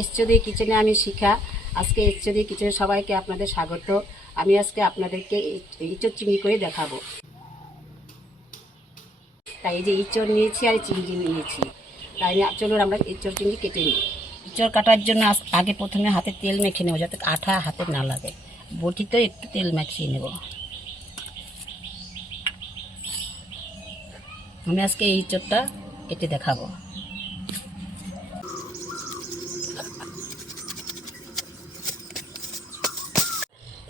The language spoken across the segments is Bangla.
এসচদি কিচেনে আমি শিখা। আজকে এসচদি কিচেনে সবাইকে আপনাদের স্বাগত। আমি আজকে আপনাদেরকে ইঁচড় চিংড়ি করে দেখাবো। তাই এই যে ইঁচড় নিয়েছি আর চিংড়ি নিয়েছি। তাই চলুন আমরা ইঁচড় চিংড়ি কেটে নিই। ইঁচড় কাটার জন্য আগে প্রথমে হাতে তেল মেখে নেব যাতে আঠা হাতে না লাগে। বটিতে একটু তেল মাখিয়ে নেব। আমি আজকে এই ইঁচড়টা কেটে দেখাবো।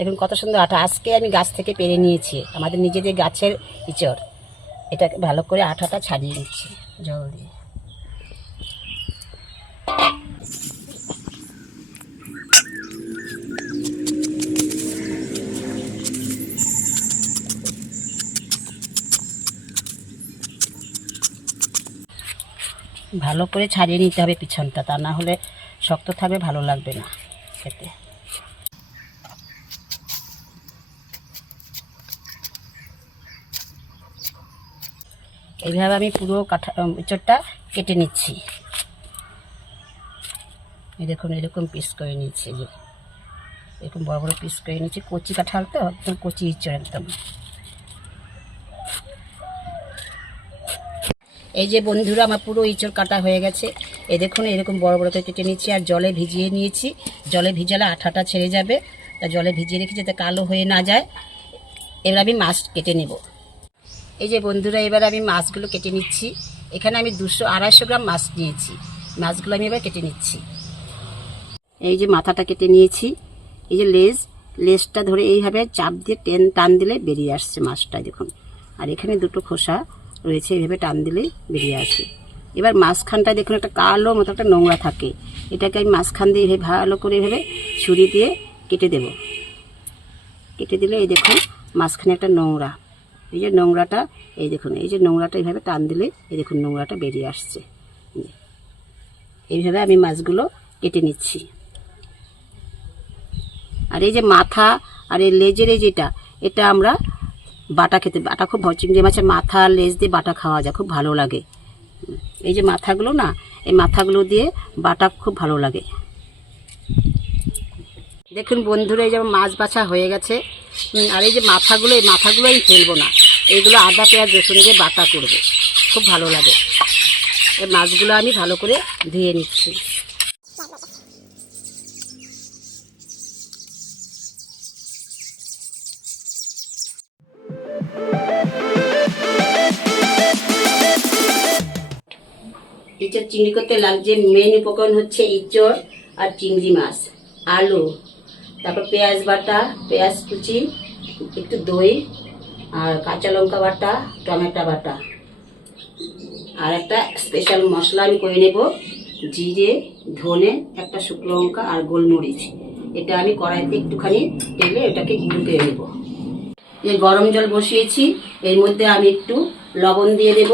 দেখুন, কত সুন্দর আঠা আজকে আমি গাছ থেকে পেরে নিয়েছি। আমাদের নিজেদের গাছের ইঁচড়। এটাকে ভালো করে আঠাটা ছাড়িয়ে নিচ্ছি, জল দিয়ে। ভালো করে ছাড়িয়ে নিতে হবে পিছনটা, তা না হলে শক্ত থাকবে, ভালো লাগবে না খেতে। এইভাবে আমি পুরো কাঠা ইঁচড়টা কেটে নিচ্ছি। এই দেখুন, এরকম পিস করে নিচ্ছি যে। এরকম বড় বড় পিস করে নিচ্ছি কচি কাঁঠাল তো একদম কচি ইঁচড় একদম। এই যে বন্ধুরা, আমার পুরো ইঁচড় কাটা হয়ে গেছে। এ দেখুন, এরকম বড় বড় করে কেটে নিচ্ছি আর জলে ভিজিয়ে নিয়েছি। জলে ভিজালে আঠাটা ছেড়ে যাবে। তা জলে ভিজিয়ে রেখে যাতে কালো হয়ে না যায়, এবার আমি মাছ কেটে নেব। এই যে বন্ধুরা, এবার আমি মাছগুলো কেটে নিচ্ছি। এখানে আমি দুশো আড়াইশো গ্রাম মাছ নিয়েছি। মাছগুলো আমি এবার কেটে নিচ্ছি। এই যে মাথাটা কেটে নিয়েছি। এই যে লেজ, লেজটা ধরে এইভাবে চাপ দিয়ে টেন, টান দিলে বেরিয়ে আসছে মাছটা, দেখুন। আর এখানে দুটো খোসা রয়েছে, এইভাবে টান দিলেই বেরিয়ে আসে। এবার মাঝখানটা দেখুন, একটা কালো মতো একটা নোংরা থাকে। এটাকে আমি মাঝখান দিয়ে এইভাবে ভালো করে এভাবে ছুরি দিয়ে কেটে দেব। কেটে দিলে এই দেখুন, মাঝখানে একটা নোংরা। এই যে নোংরাটা, এই দেখুন, এই যে নোংরাটা এইভাবে টান দিলে এই দেখুন নোংরাটা বেরিয়ে আসছে। এইভাবে আমি মাছগুলো কেটে নিচ্ছি। আর এই যে মাথা আর এই লেজের এই যেটা, এটা আমরা বাটা খেতে, বাটা খুব চিংড়ি মাছের মাথা লেজ দিয়ে বাটা খাওয়া যায়, খুব ভালো লাগে। এই যে মাথাগুলো না, এই মাথাগুলো দিয়ে বাটা খুব ভালো লাগে। দেখুন বন্ধুরা, এই যেমন মাছ বাছা হয়ে গেছে। আর এই যে মাথাগুলো, এই মাথাগুলো আমি ফেলব না। এইগুলো আদা, পেঁয়াজ, রসুন দিয়ে বাটা করব। খুব ভালো লাগে। এই মাছগুলো আমি ভালো করে ধুয়ে নিচ্ছি। ইঁচড় চিংড়ি করতে লাগছে মেন উপকরণ হচ্ছে ইঁচড় আর চিংড়ি মাছ, আলু, তারপর পেঁয়াজ বাটা, পেঁয়াজ কুচি, একটু দই আর কাঁচা লঙ্কা বাটা, টমেটো বাটা। আর একটা স্পেশাল মশলা আমি করে নেব, জিরে, ধনে, একটা শুকনো লঙ্কা আর গোলমরিচ। এটা আমি কড়াইতে একটুখানি তেলে এটাকে গুঁড়ো করে নেব। এই গরম জল বসিয়েছি, এর মধ্যে আমি একটু লবণ দিয়ে দেব।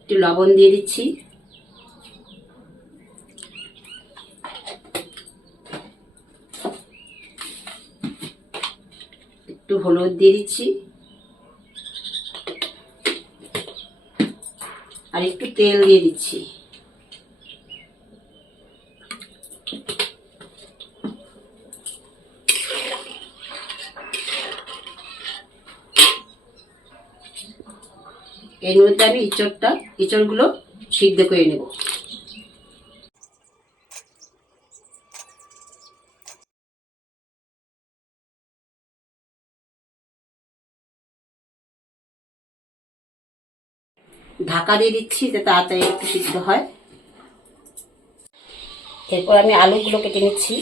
একটু লবণ দিয়ে দিচ্ছি। একটু হলুদ দিয়ে দিচ্ছি। আর একটু তেল দিয়ে দিচ্ছি। এর মধ্যে আমি ইঁচড়টা ইঁচড়গুলো সিদ্ধ করে নেব। ঢাকা দিয়ে দিচ্ছি যাতে তাড়াতাড়ি একটু সিদ্ধ হয়। এরপর আমি আলুগুলো কেটে নিচ্ছি।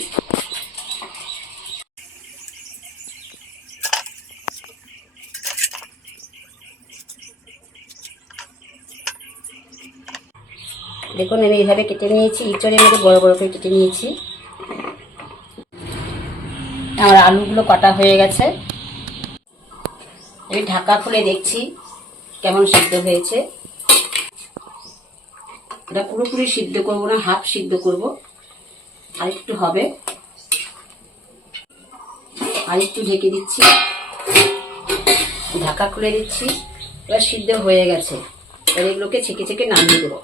দেখুন, আমি এইভাবে কেটে নিয়েছি। ইঁচড়ের মধ্যে বড় বড় করে কেটে নিয়েছি। আমার আলুগুলো কাটা হয়ে গেছে। আমি ঢাকা খুলে দেখছি কেমন সিদ্ধ হয়েছে। এটা পুরোপুরি সিদ্ধ করব না, হাফ সিদ্ধ করব। আর একটু হবে। আর একটু ঢেকে দিচ্ছি। ঢাকা খুলে দিচ্ছি। এবার সিদ্ধ হয়ে গেছে। এবার এগুলোকে ছেঁকে ছেঁকে নামিয়ে দেব।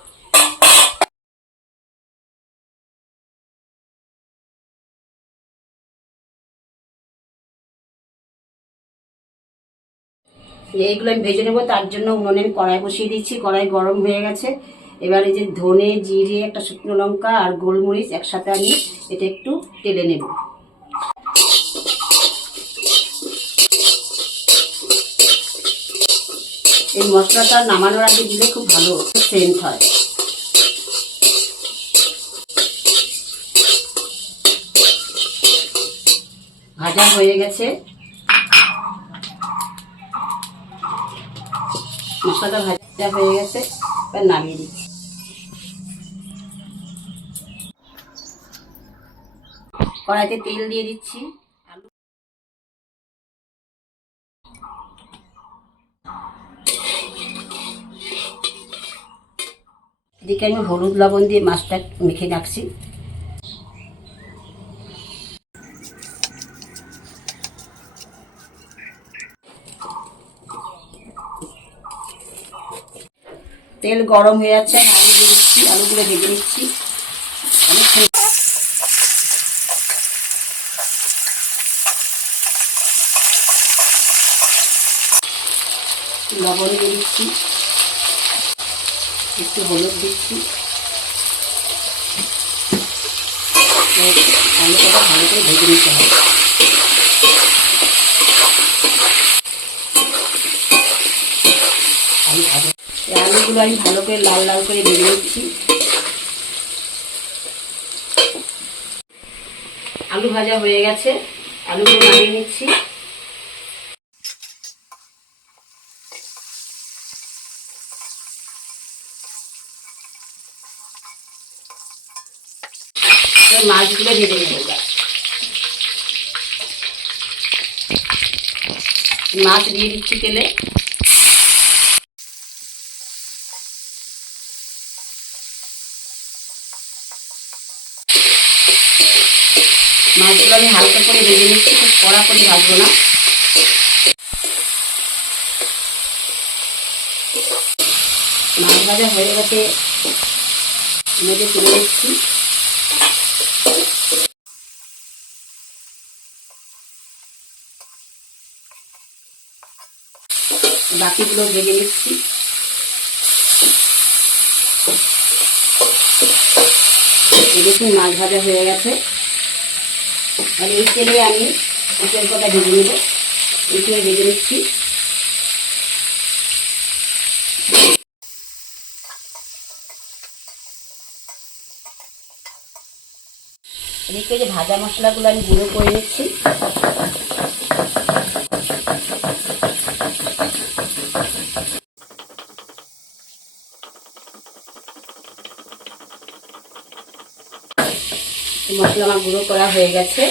এইগুলো আমি ভেজে নেব, তার জন্য উনুনে আমি কড়াই বসিয়ে দিচ্ছি। কড়াই গরম হয়ে গেছে। এবার এই যে ধনে, জিরে, একটা শুকনো লঙ্কা আর গোলমরিচ একসাথে আমি এটা একটু টেলে নেব। এই মশলাটা নামানোর আগে দিলে খুব ভালো সেন্ট হয়। ভাজা হয়ে গেছে। মশলাটা ভাজা হয়ে গেছে, এবার নামিয়ে দিচ্ছি কড়াইতে তেল দিয়ে দিচ্ছি। এদিকে আমি হলুদ লবণ দিয়ে মাছটা মেখে রাখছি। তেল গরম হয়ে যাচ্ছে আলু দিয়ে দিচ্ছি, আলুগুলো ভেজে নিচ্ছি। অনেকক্ষণ লবণ দিয়ে দিচ্ছি। একটু হলুদ দিচ্ছি। আলুটা ভালো করে ভেজে নিতে হবে। এই আলুগুলো আমি ভালো করে লাল লাল করে ভেজে নিচ্ছি। আলু ভাজা হয়ে গেছে। আলুগুলো নামিয়ে নিচ্ছি। মাছগুলো ভেজে নেব মাছ দিয়ে দিচ্ছি তেলে। মাছগুলো আমি হালকা করে ভেজে নিচ্ছি, খুব কড়া করে ভাজবো না। মাছ ভাজা হয়ে গেছে। মেজে তুলে নিচ্ছি বাকিগুলো ভেজে নিচ্ছি। দেখুন, মাছ ভাজা হয়ে গেছে। আর এই তেলে আমি উটের কটা ভেজে নেব। এই তেলে ভেজে নিচ্ছি। এদিকে যে ভাজা মশলাগুলো আমি গুঁড়ো করে নিচ্ছি। মশলা আমার গুঁড়ো করা হয়ে গেছে।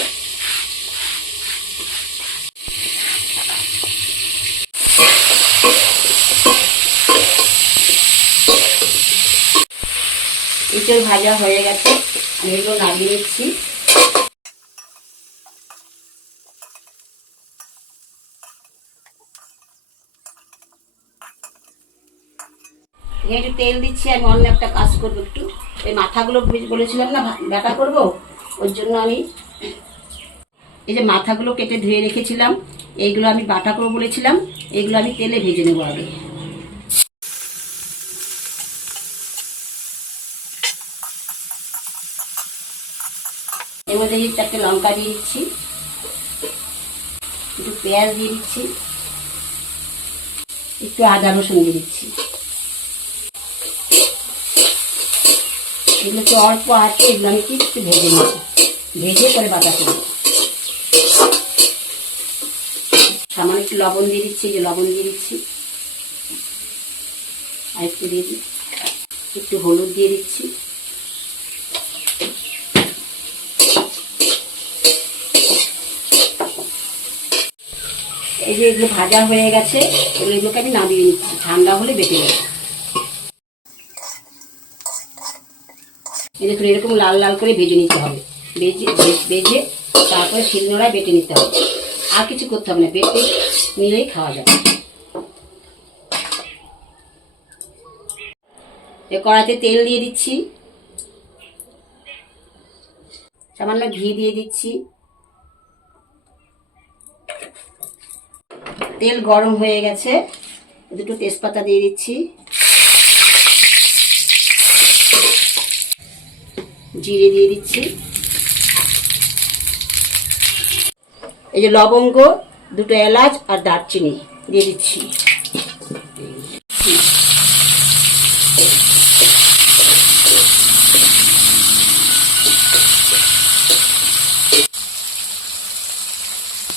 ইঁচড় ভাজা হয়ে গেছে। আমি এগুলো নামিয়ে নিচ্ছি। একটু তেল দিচ্ছি, আমি অন্য একটা কাজ করব একটু। এই মাথাগুলো বলেছিলাম না ব্যাটা করব? ওর জন্য আমি এই যে মাথাগুলো কেটে ধুয়ে রেখেছিলাম, এইগুলো আমি বাটা করব বলেছিলাম, এইগুলো আমি তেলে ভেজে নেব আগে। এর মধ্যে চারটে লঙ্কা দিয়ে দিচ্ছি, একটু পেঁয়াজ দিয়ে দিচ্ছি, একটু আদা রসুন দিয়ে দিচ্ছি। এগুলো একটু অল্প আছে এগুলো আমি একটু ভেজে নেব। ভেজে করে বাটা করব। সামান্য একটু লবণ দিয়ে দিচ্ছি যে লবণ দিয়ে দিচ্ছি। আর একটু দিয়ে দিই। একটু হলুদ দিয়ে দিচ্ছি। এই যে এগুলো ভাজা হয়ে গেছে, এগুলো এগুলোকে আমি নামিয়ে নিচ্ছি। ঠান্ডা হলে বেটে যাবে এই দেখুন এরকম লাল লাল করে ভেজে নিতে হবে। ভেজে ভেজে তারপরে শিলনোড়ায় বেটে নিতে হবে। আর কিছু করতে হবে না, বেটে নিলেই খাওয়া যাবে। এ কড়াইতে তেল দিয়ে দিচ্ছি। সামান্য ঘি দিয়ে দিচ্ছি। তেল গরম হয়ে গেছে। দুটো তেজপাতা দিয়ে দিচ্ছি। জিরে দিয়ে দিচ্ছি। এই যে লবঙ্গ, দুটো এলাচ আর দারচিনি দিয়ে দিচ্ছি।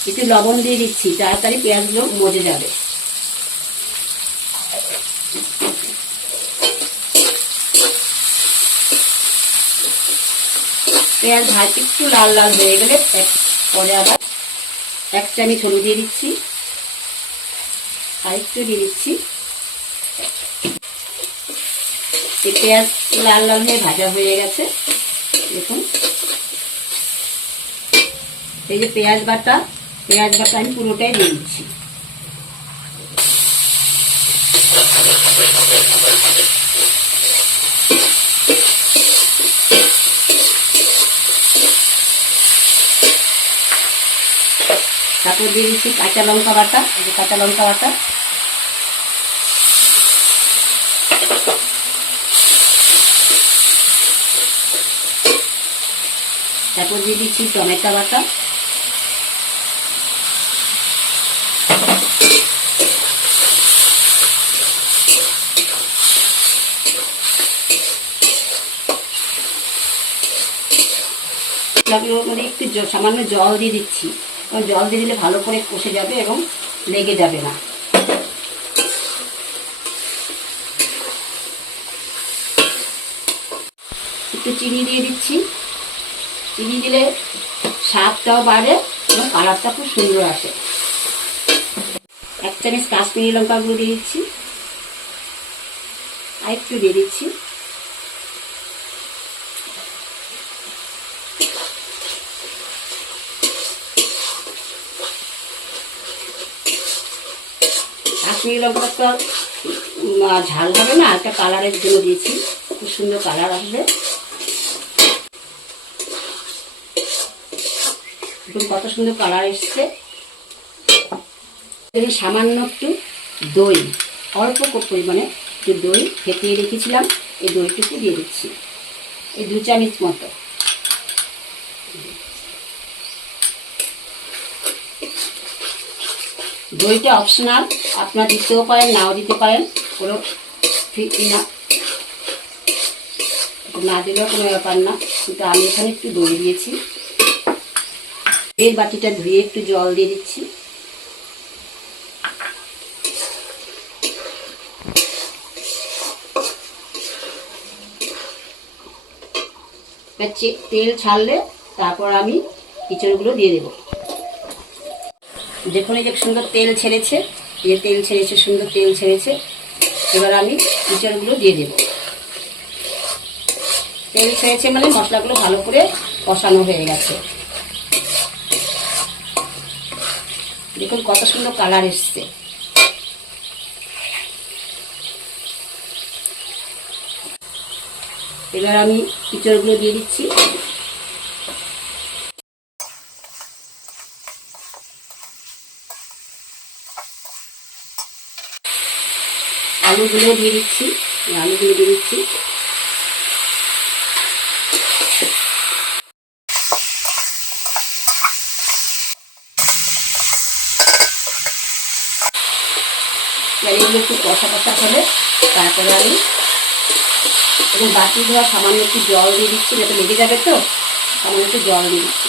একটু লবণ দিয়ে দিচ্ছি, তাড়াতাড়ি পেঁয়াজগুলো মজে যাবে। পেঁয়াজ ভাজ একটু লাল লাল হয়ে গেলে এক- পরে আবার এক চামচ হলুদ দিয়ে দিচ্ছি। আর একটু দিয়ে দিচ্ছি। পেঁয়াজ লাল লাল হয়ে ভাজা হয়ে গেছে। দেখুন। এই যে পেঁয়াজ বাটা পেঁয়াজ বাটা আমি পুরোটাই দিয়ে দিচ্ছি। তারপর দিয়ে দিচ্ছি কাঁচা লঙ্কা বাটা যে কাঁচা লঙ্কা বাটা। তারপর দিয়ে দিচ্ছি টমেটো বাটা। মধ্যে একটু সামান্য জল দিয়ে দিচ্ছি। জল দিয়ে দিলে ভালো করে কষে যাবে এবং লেগে যাবে না। একটু চিনি দিয়ে দিচ্ছি। চিনি দিলে স্বাদটাও বাড়ে এবং কালারটা খুব সুন্দর আসে। এক চামচ কাশ্মীরি লঙ্কা গুঁড়ো দিয়ে দিচ্ছি। আর একটু দিয়ে দিচ্ছি। কাশ্মীরি লঙ্কাটা তো ঝাল হবে না, একটা কালারের জন্য দিয়েছি। খুব সুন্দর কালার আসবে। কত সুন্দর কালার এসছে। এখানে সামান্য একটু দই, অল্প পরিমাণে একটু দই ফেটিয়ে রেখেছিলাম। এই দইটুকু দিয়ে দিচ্ছি। এই দু চামচ মতো। দইটা অপশনাল আপনারা দিতেও পারেন, নাও দিতে পারেন। কোনো না। না দিলেও কোনো ব্যাপার না। কিন্তু আমি এখানে একটু দই দিয়েছি। এর বাটিটা ধুয়ে একটু জল দিয়ে দিচ্ছি। তেল ছাড়লে তারপর আমি ইঁচড়গুলো দিয়ে দেবো। দেখুন এই যে সুন্দর তেল ছেড়েছে। এই যে তেল ছেড়েছে, সুন্দর তেল ছেড়েছে। এবার আমি ইঁচড়গুলো দিয়ে দেবো। তেল ছেড়েছে মানে মশলাগুলো ভালো করে কষানো হয়ে গেছে। দেখুন কত সুন্দর কালার এসছে। এবার আমি ইঁচড়গুলো দিয়ে দিচ্ছি। আলুগুলো দিয়ে দিচ্ছি। আলুগুলো দিয়ে দিচ্ছি। এগুলো একটু কষা কষা করে তারপরে আমি এবং বাটি ধোয়া সামান্য একটু জল দিয়ে দিচ্ছি, যাতে লেগে যাবে তো? সামান্য একটু জল দিয়ে দিচ্ছি।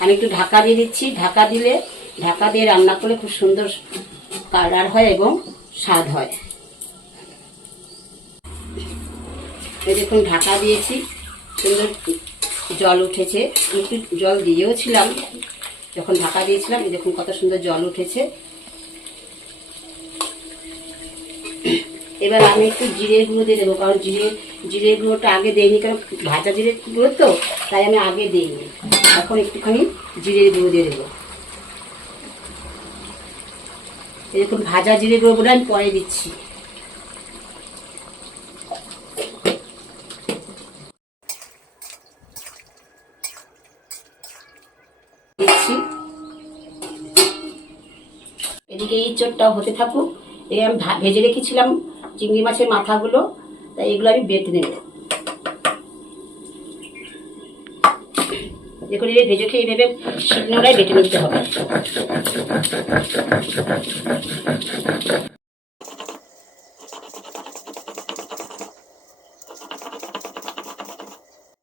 আমি একটু ঢাকা দিয়ে দিচ্ছি। ঢাকা দিলে, ঢাকা দিয়ে রান্না করলে খুব সুন্দর কালার হয় এবং স্বাদ হয়। এই দেখুন, ঢাকা দিয়েছি। সুন্দর জল উঠেছে। একটু জল দিয়েও ছিলাম। যখন ঢাকা দিয়েছিলাম, এই দেখুন কত সুন্দর জল উঠেছে। এবার আমি একটু জিরে গুঁড়ো দিয়ে দেবো, কারণ জিরে জিরে গুঁড়োটা আগে দিইনি, কারণ ভাজা জিরে গুঁড়ো তো, তাই আমি আগে দিইনি। এখন একটুখানি জিরে গুঁড়ো দিয়ে দেবো। এরকম ভাজা জিরে গুঁড়ো আমি পরে দিচ্ছি। এদিকে এই চোরটা হতে থাকুক। এ আমি ভেজে রেখেছিলাম চিংড়ি মাছের মাথাগুলো। তাই এগুলো আমি বেটে নেব। দেখুন এই ভেজে খেয়ে এইভাবে শিলনোড়ায় বেটে নিতে হবে।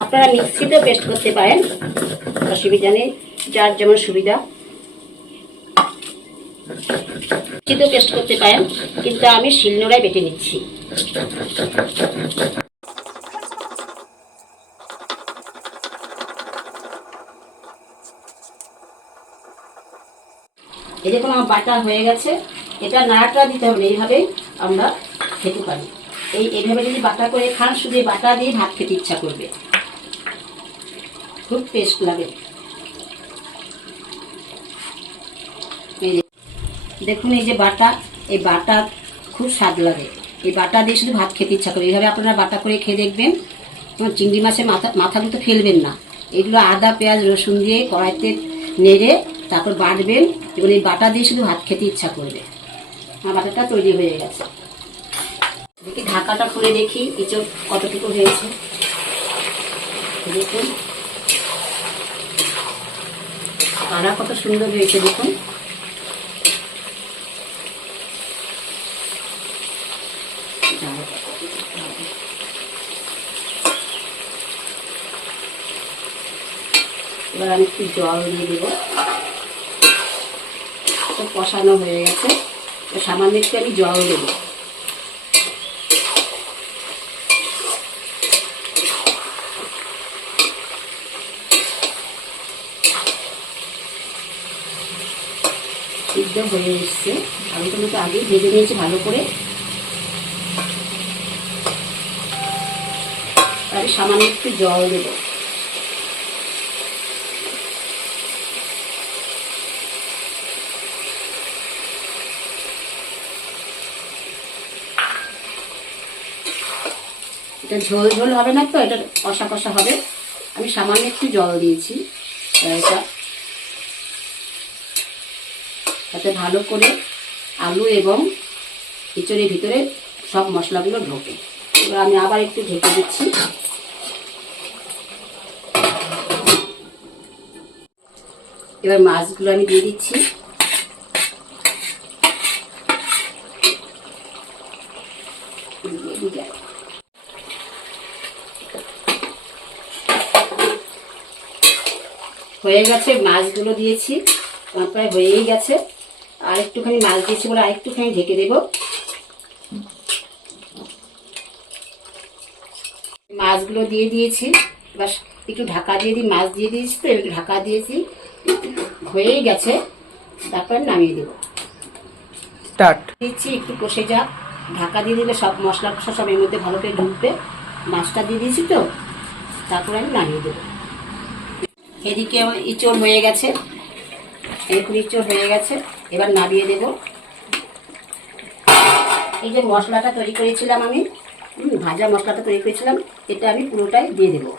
আপনারা মিক্সিতেও পেস্ট করতে পারেন। অসুবিধা নেই, যার যেমন সুবিধা। মিক্সিতেও পেস্ট করতে পারেন, কিন্তু আমি শিলনোড়ায় বেটে নিচ্ছি। দেখুন, আমার বাটা হয়ে গেছে। এটা নাড়াটা দিতে হবে এইভাবেই আমরা খেতে পারি। এই, এইভাবে যদি বাটা করে খান, শুধু বাটা দিয়ে ভাত খেতে ইচ্ছা করবে। খুব টেস্ট লাগে এই যে- দেখুন এই যে বাটা, এই বাটা খুব স্বাদ লাগে। এই বাটা দিয়ে শুধু ভাত খেতে ইচ্ছা করে। এইভাবে আপনারা বাটা করে খেয়ে দেখবেন চিংড়ি মাছের মাথা মাথাগুলো তো ফেলবেন না। এগুলো আদা, পেঁয়াজ, রসুন দিয়ে কড়াইতে নেড়ে তারপর বাটবেন, এবং এই বাটা দিয়ে শুধু ভাত খেতে ইচ্ছা করবে। আমার বাটাটা তৈরি হয়ে গেছে। দেখি, ঢাকাটা খুলে দেখি ইঁচড় কতটুকু হয়েছে। দেখুন। কারা কত সুন্দর হয়েছে, দেখুন। এবার আমি একটু জল দিয়ে দেবো। তো কষানো হয়ে গেছে। তো সামান্য একটু আমি জল দেবো। হয়ে এসছে। আমি তো তো আগেই ভেজে নিয়েছি ভালো করে। আমি সামান্য একটু জল দেবো। এটা ঝোল ঝোল হবে না তো, এটা কষা কষা হবে। আমি সামান্য একটু জল দিয়েছি এটা তাতে ভালো করে আলু এবং খিচুড়ির ভিতরে সব মশলাগুলো ঢোকে। এবার আমি আবার একটু ঢেকে দিচ্ছি। এবার মাছগুলো আমি দিয়ে দিচ্ছি। হয়ে গেছে মাছগুলো দিয়েছি আমার প্রায় হয়েই গেছে। আর একটুখানি মাছ দিয়েছি বলে আর একটুখানি ঢেকে দেব। মাছগুলো দিয়ে দিয়েছি এবার একটু ঢাকা দিয়ে দিই মাছ দিয়ে দিয়েছি তো একটু ঢাকা দিয়েছি হয়েই গেছে তারপর নামিয়ে দেবো। দিচ্ছি একটু কষে যাক ঢাকা দিয়ে দিলে সব মশলা কষা সব এর মধ্যে ভালো করে ঢুকবে। মাছটা দিয়ে দিয়েছি তো তারপরে আমি নামিয়ে দেবো। এদিকে আমার ইঁচড় হয়ে গেছে। এরকম ইঁচড় হয়ে গেছে। এবার নামিয়ে দেব। এই যে মশলাটা তৈরি করেছিলাম আমি ভাজা মশলাটা তৈরি করেছিলাম, এটা আমি পুরোটাই দিয়ে দেবো।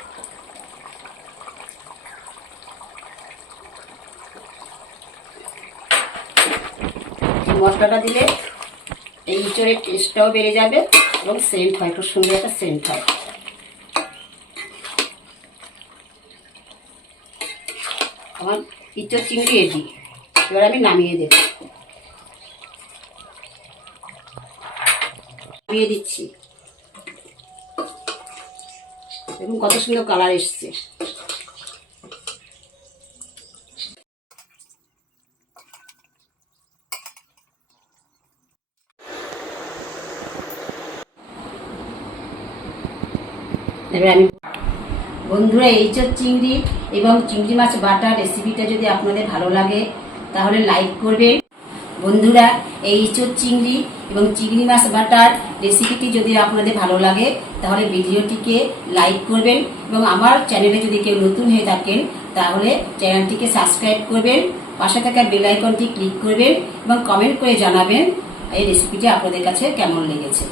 মশলাটা দিলে এই ইঁচড়ের টেস্টটাও বেড়ে যাবে এবং সেন্ট হয়, খুব সুন্দর একটা সেন্ট হয়। আমার ইঁচড় চিংড়ি রেডি এবার আমি নামিয়ে দেব। নামিয়ে দিচ্ছি। দেখুন কত সুন্দর কালার এসছে। এবার আমি বন্ধুরা এইচর চিংড়ি এবং চিংড়ি মাছ বাটার রেসিপিটা যদি আপনাদের ভালো লাগে, তাহলে লাইক করবেন। বন্ধুরা, এই ইঁচড় চিংড়ি এবং চিংড়ি মাছ বাটার রেসিপিটি যদি আপনাদের ভালো লাগে, তাহলে ভিডিওটিকে লাইক করবেন এবং আমার চ্যানেলে যদি কেউ নতুন হয়ে থাকেন, তাহলে চ্যানেলটিকে সাবস্ক্রাইব করবেন, পাশে থাকা বেল আইকনটি ক্লিক করবেন এবং কমেন্ট করে জানাবেন এই রেসিপিটি আপনাদের কাছে কেমন লেগেছে।